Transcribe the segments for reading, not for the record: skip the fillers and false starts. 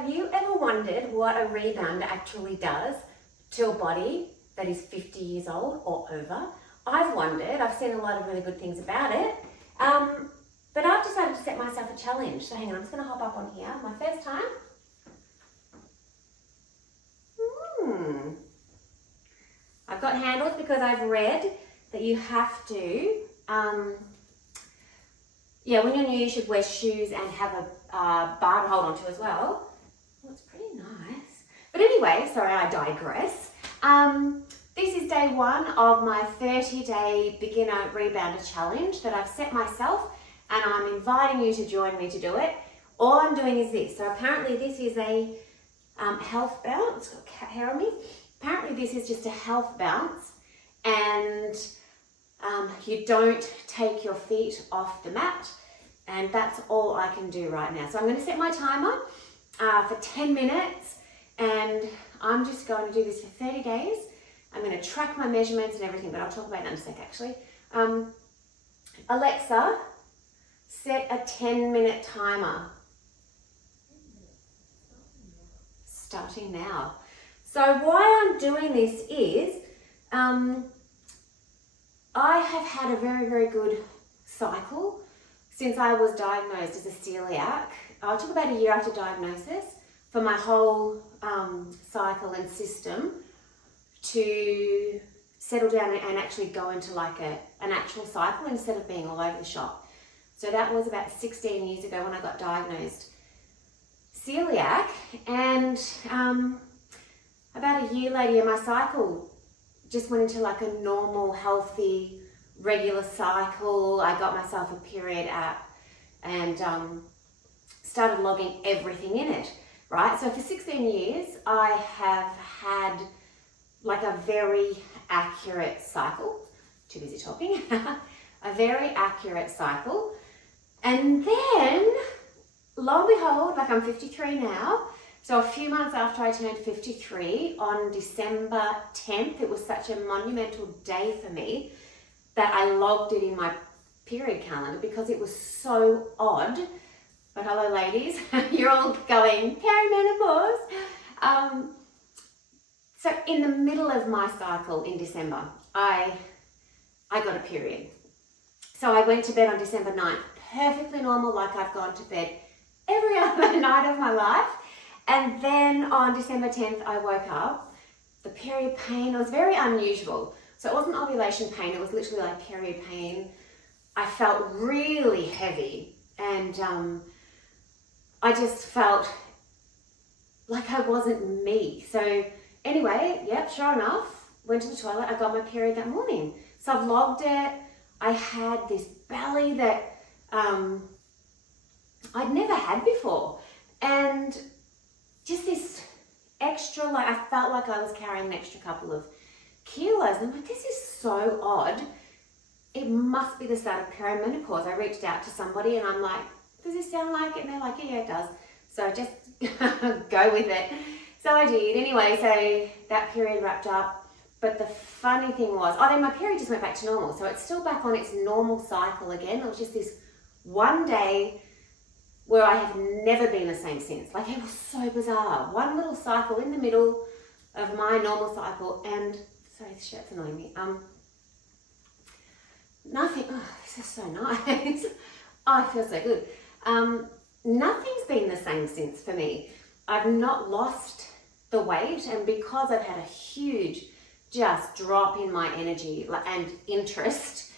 Have you ever wondered what a rebounder actually does to a body that is 50 years old or over? I've wondered. I've seen a lot of really good things about it. But I've decided to set myself a challenge. So hang on, I'm just going to hop up on here. My first time. I've got handles because I've read that you have to, when you're new, you should wear shoes and have a bar to hold on to as well. Well, it's pretty nice. But anyway, sorry, I digress. This is day one of my 30-day Beginner Rebounder challenge that I've set myself, and I'm inviting you to join me to do it. All I'm doing is this. So apparently this is a health bounce. It's got cat hair on me. Apparently this is just a health bounce, and you don't take your feet off the mat, and that's all I can do right now. So I'm going to set my timer for 10 minutes, and I'm just going to do this for 30 days. I'm going to track my measurements and everything, but I'll talk about that in a sec actually. Alexa, set a 10-minute timer. Starting now. So why I'm doing this is, I have had a very, very good cycle since I was diagnosed as a celiac. I took about a year after diagnosis for my whole cycle and system to settle down and actually go into like an actual cycle instead of being all over the shop. So that was about 16 years ago when I got diagnosed celiac, and about a year later my cycle just went into like a normal, healthy, regular cycle. I got myself a period app and started logging everything in it, right? So for 16 years, I have had like a very accurate cycle. Too busy talking. A very accurate cycle. And then, lo and behold, like I'm 53 now. So a few months after I turned 53, on December 10th, it was such a monumental day for me that I logged it in my period calendar because it was so odd. But hello ladies, you're all going perimenopause. So in the middle of my cycle in December, I got a period. So I went to bed on December 9th, perfectly normal, like I've gone to bed every other night of my life. And then on December 10th, I woke up. The period pain was very unusual. So it wasn't ovulation pain, it was literally like period pain. I felt really heavy, and I just felt like I wasn't me. So anyway, yep, sure enough, went to the toilet, I got my period that morning. So I've logged it. I had this belly that I'd never had before. And just this extra, like I felt like I was carrying an extra couple of kilos. And I'm like, this is so odd. It must be the start of perimenopause. I reached out to somebody and I'm like, does this sound like it? And they're like, yeah, it does. So just go with it. So I did. Anyway, so that period wrapped up. But the funny thing was, then my period just went back to normal. So it's still back on its normal cycle again. It was just this one day where I have never been the same since. Like, it was so bizarre. One little cycle in the middle of my normal cycle, and sorry, this shirt's annoying me. Nothing. Oh, this is so nice. Oh, I feel so good. Nothing's been the same since for me. I've not lost the weight, and because I've had a huge just drop in my energy and interest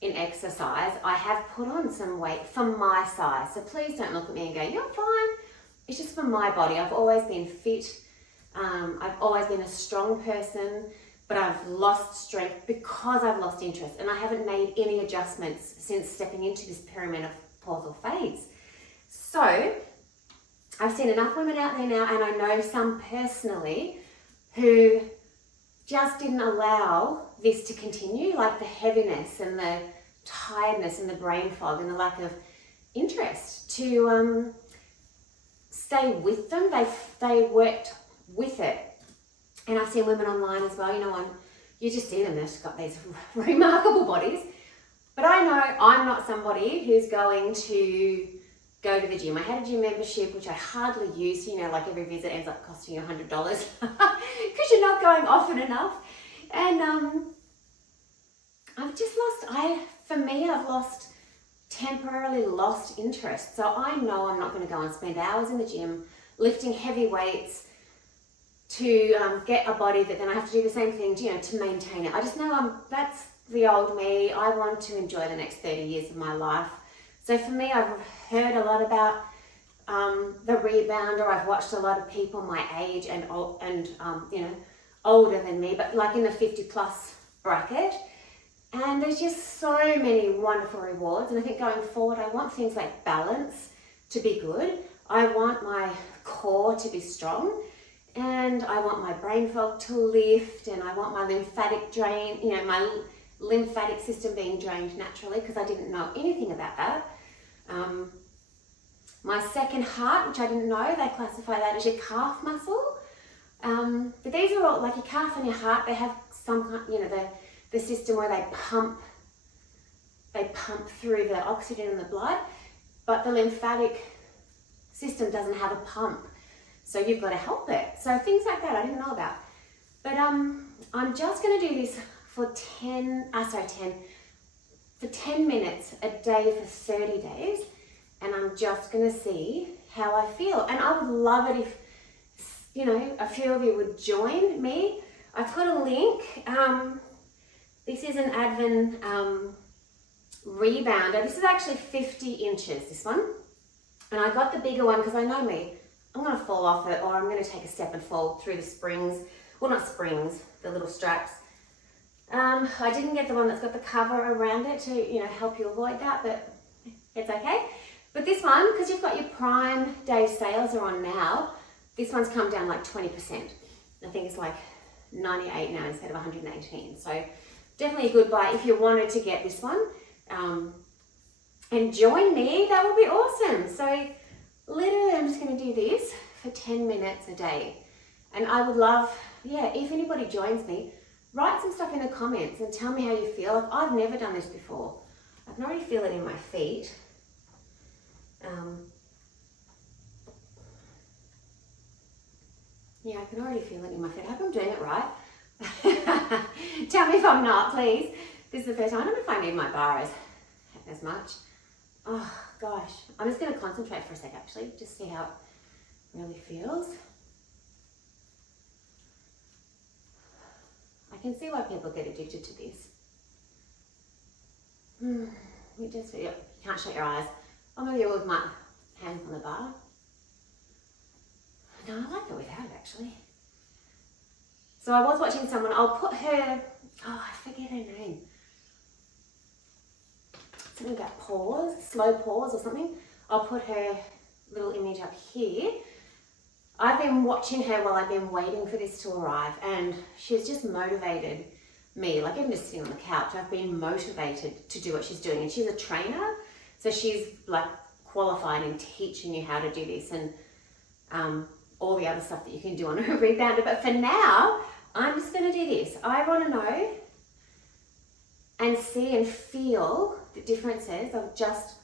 in exercise, I have put on some weight for my size. So please don't look at me and go, you're fine. It's just for my body. I've always been fit. I've always been a strong person, but I've lost strength because I've lost interest, and I haven't made any adjustments since stepping into this perimenopausal phase. So I've seen enough women out there now, and I know some personally who just didn't allow this to continue, like the heaviness and the tiredness and the brain fog and the lack of interest, to stay with them. They worked with it. And I've seen women online as well, you just see them, they've got these remarkable bodies. But I know I'm not somebody who's going to go to the gym. I had a gym membership, which I hardly used. You know, like every visit ends up costing you $100 because you're not going often enough. And I've just I've temporarily lost interest. So I know I'm not going to go and spend hours in the gym lifting heavy weights to get a body that then I have to do the same thing, you know, to maintain it. I just know that's the old me. I want to enjoy the next 30 years of my life. So for me, I've heard a lot about the rebounder. I've watched a lot of people my age and you know, older than me, but like in the 50 plus bracket. And there's just so many wonderful rewards. And I think going forward, I want things like balance to be good. I want my core to be strong. And I want my brain fog to lift. And I want my lymphatic drain, you know, my lymphatic system being drained naturally, because I didn't know anything about that. My second heart, which I didn't know, they classify that as your calf muscle. But these are all, like your calf and your heart, they have some kind, you know, the system where they pump through the oxygen in the blood, but the lymphatic system doesn't have a pump, so you've got to help it. So things like that I didn't know about. But I'm just going to do this for 10 minutes a day for 30 days, and I'm just going to see how I feel. And I would love it if, you know, a few of you would join me. I put a link. This is an Advent rebounder. This is actually 50 inches, this one. And I got the bigger one because I know me. I'm going to fall off it, or I'm going to take a step and fall through the springs. Well, not springs, the little straps. I didn't get the one that's got the cover around it to, you know, help you avoid that, but it's okay. But this one, because you've got your Prime Day sales are on now, this one's come down like 20%. I think it's like 98 now instead of 118. So definitely a good buy if you wanted to get this one. And join me, that would be awesome. So literally I'm just going to do this for 10 minutes a day. And I would love, yeah, if anybody joins me, write some stuff in the comments and tell me how you feel. Like, I've never done this before. I can already feel it in my feet. Yeah, I can already feel it in my feet. I hope I'm doing it right. Tell me if I'm not, please. This is the first time. I don't know if I need my bar as much. Oh gosh, I'm just going to concentrate for a sec actually, just see how it really feels. I can see why people get addicted to this. You can't shut your eyes. I'm going to do it with my hands on the bar. No, I like it without actually. So I was watching someone, I'll put her, I forget her name. Something about pause, slow pause or something. I'll put her little image up here. I've been watching her while I've been waiting for this to arrive, and she's just motivated me, like I'm just sitting on the couch, I've been motivated to do what she's doing. And she's a trainer, so she's like qualified in teaching you how to do this and all the other stuff that you can do on a rebounder. But for now, I'm just going to do this. I want to know and see and feel the differences of just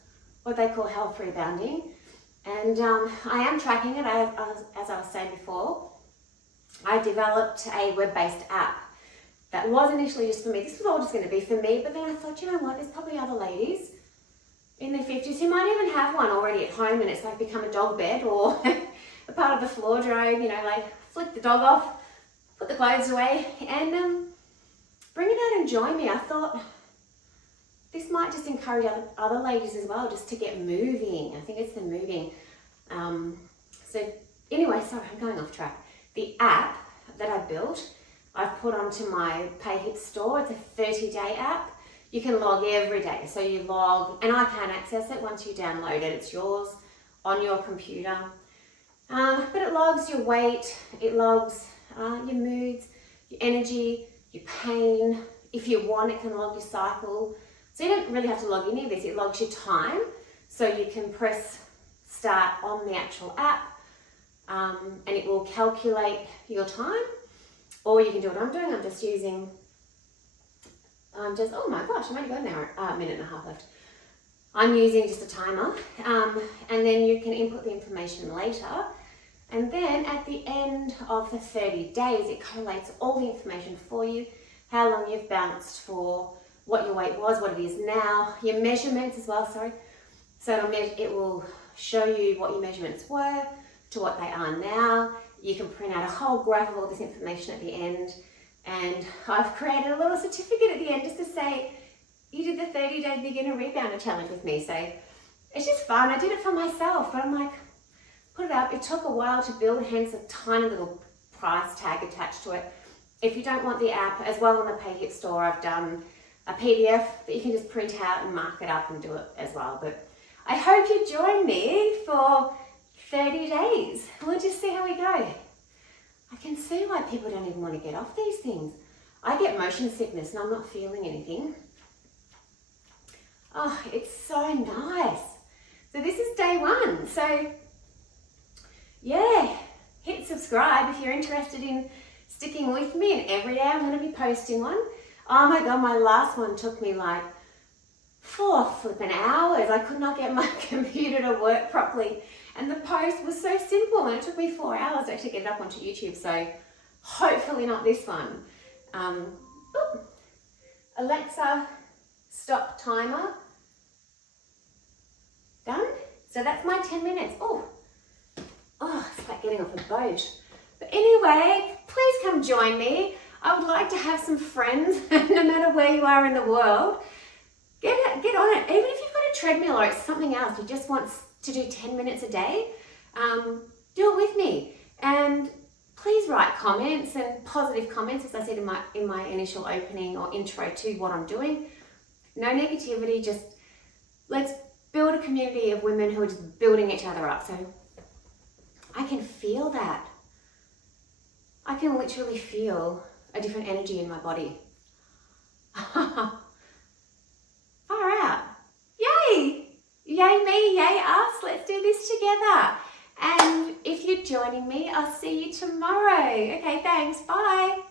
what they call health rebounding. And I am tracking it, as I was saying before. I developed a web-based app that was initially just for me. This was all just going to be for me, but then I thought, you know what, there's probably other ladies in their 50s who might even have one already at home, and it's like become a dog bed or a part of the floor drobe, you know, like flick the dog off, put the clothes away, and bring it out and join me. I thought this might just encourage other ladies as well, just to get moving. I think it's the moving. So anyway, sorry, I'm going off track. The app that I built, I've put onto my PayHip store. It's a 30-day app. You can log every day. So you log, and I can access it once you download it. It's yours on your computer. But it logs your weight, it logs your moods, your energy, your pain. If you want, it can log your cycle. So you don't really have to log any of this. It logs your time. So you can press start on the actual app and it will calculate your time. Or you can do what I'm doing. I'm just using, oh my gosh, I've only got a minute and a half left. I'm using just a timer, and then you can input the information later. And then at the end of the 30 days, it collates all the information for you, how long you've bounced for, what your weight was, what it is now, your measurements as well, sorry. So it will show you what your measurements were to what they are now. You can print out a whole graph of all this information at the end. And I've created a little certificate at the end just to say, you did the 30-day Beginner Rebounder challenge with me. So it's just fun. I did it for myself, but I'm like, put it up. It took a while to build, hence a tiny little price tag attached to it. If you don't want the app, as well on the PayHip store, I've done a PDF that you can just print out and mark it up and do it as well. But I hope you join me for 30 days. We'll just see how we go. I can see why people don't even want to get off these things. I get motion sickness and I'm not feeling anything. Oh, it's so nice. So this is day 1. So yeah, hit subscribe if you're interested in sticking with me, and every day I'm going to be posting one. Oh my God, my last one took me like 4 flipping hours. I could not get my computer to work properly. And the post was so simple and it took me 4 hours to actually get it up onto YouTube. So hopefully not this one. Alexa, stop timer. Done. So that's my 10 minutes. Oh, it's like getting off a boat. But anyway, please come join me. I would like to have some friends, no matter where you are in the world. Get on it. Even if you've got a treadmill or it's something else, you just want to do 10 minutes a day, do it with me. And please write comments, and positive comments, as I said in my initial opening or intro to what I'm doing. No negativity, just let's build a community of women who are just building each other up. So I can feel that. I can literally feel a different energy in my body. Far out. Yay! Yay me, yay us. Let's do this together. And if you're joining me, I'll see you tomorrow. Okay, thanks. Bye.